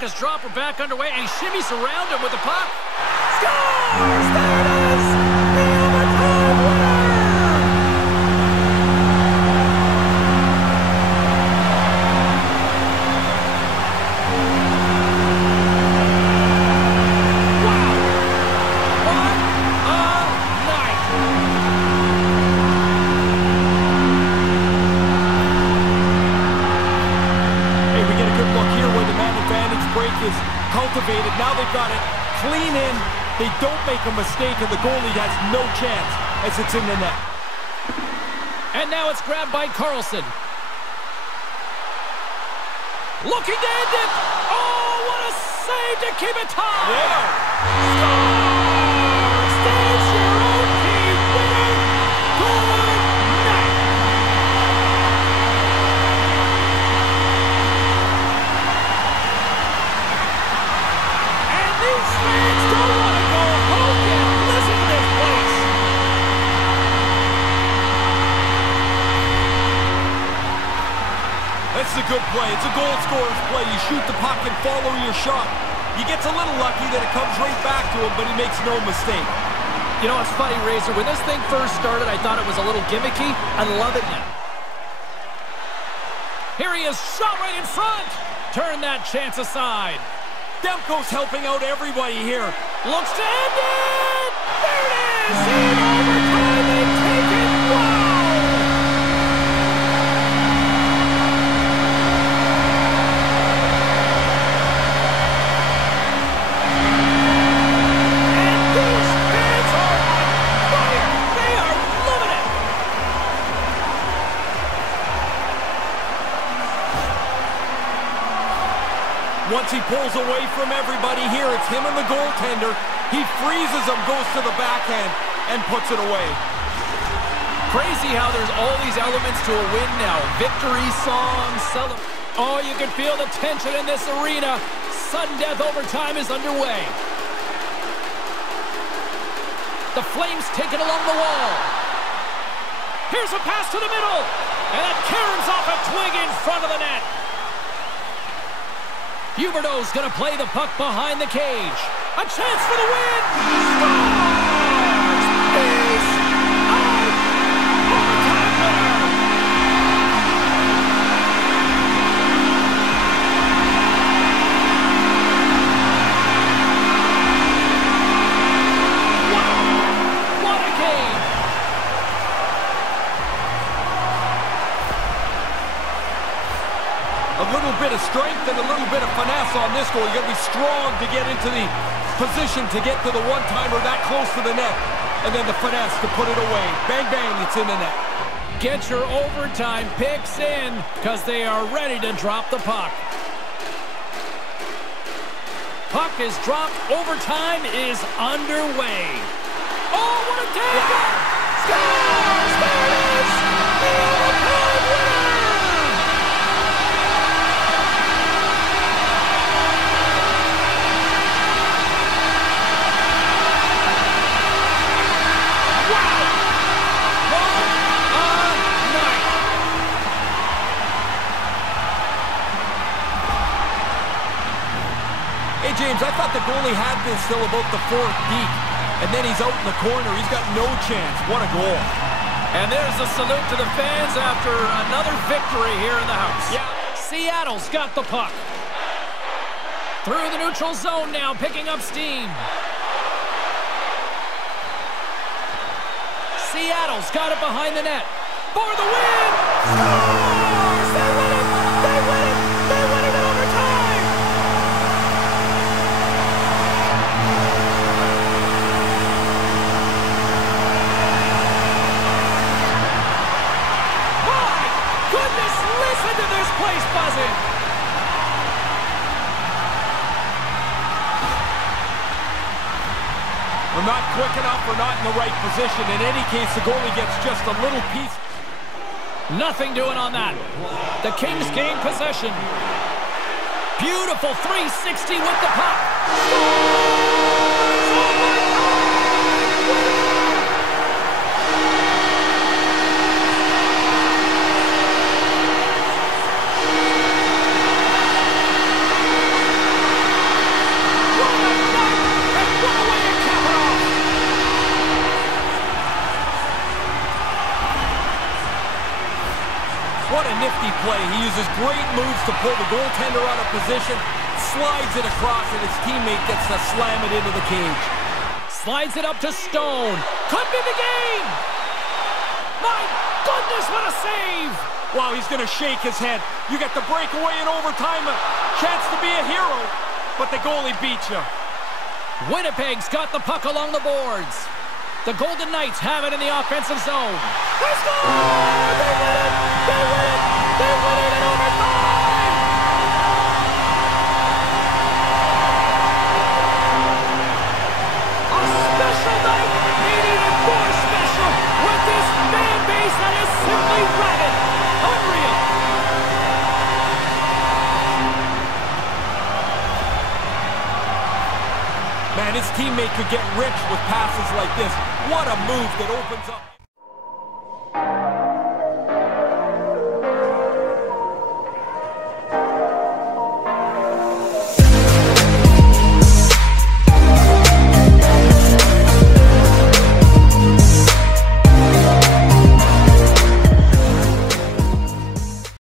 puck is dropped. We're back underway, and he shimmies around him with the puck. Scores! There it is! The overtime winner! Is cultivated. Now they've got it clean in. They don't make a mistake, and the goalie has no chance as it's in the net. And now it's grabbed by Carlson. Looking to end it. Oh, what a save to keep it tied. Yeah. Stage your own team winner. Good night. These fans don't want to go home yet. Listen to this place. That's a good play. It's a goal scorer's play. You shoot the puck and follow your shot. He gets a little lucky that it comes right back to him, but he makes no mistake. You know, it's funny, Razor. When this thing first started, I thought it was a little gimmicky. I love it now. Here he is, shot right in front. Turn that chance aside. Demko's helping out everybody here. Looks to end it! There it is! In overtime, they take it! Wow! And these fans are on fire! They are loving it! Once he pulls away from everybody here, it's him and the goaltender. He freezes him, goes to the backhand, and puts it away. Crazy how there's all these elements to a win now. Victory songs, oh, you can feel the tension in this arena. Sudden death overtime is underway. The Flames take it along the wall. Here's a pass to the middle. And it caroms off a twig in front of the net. Huberdeau's going to play the puck behind the cage. A chance for the win! Scores! Peace out! Overtime winner! Wow! What a game! A little bit of strength and a little bit of finesse on this goal. You got to be strong to get into the position to get to the one-timer that close to the net. And then the finesse to put it away. Bang, bang, it's in the net. Get your overtime picks in because they are ready to drop the puck. Puck is dropped. Overtime is underway. Oh, what a dagger! Scores! There it is! The overtime winner! James, I thought the goalie had this till about the fourth deep, and then he's out in the corner. He's got no chance. What a goal. And there's a salute to the fans after another victory here in the house. Yeah. Seattle's got the puck. Through the neutral zone now, picking up steam. Seattle's got it behind the net. For the win! Scores! They win it! They win it! They win it in overtime! Goodness, listen to this place buzzing! We're not quick enough, we're not in the right position. In any case, the goalie gets just a little piece. Nothing doing on that. The Kings gain possession. Beautiful 360 with the puck. What a nifty play. He uses great moves to pull the goaltender out of position, slides it across, and his teammate gets to slam it into the cage. Slides it up to Stone. Could be the game! My goodness, what a save! Wow, he's going to shake his head. You get the breakaway in overtime, a chance to be a hero, but the goalie beat you. Winnipeg's got the puck along the boards. The Golden Knights have it in the offensive zone. They score! They win it! They win it! They win it in overtime! A special night, made even more special with this fan base that is simply rabid. Unreal! Man, his teammate could get rich with passes like this. What a move that opens up.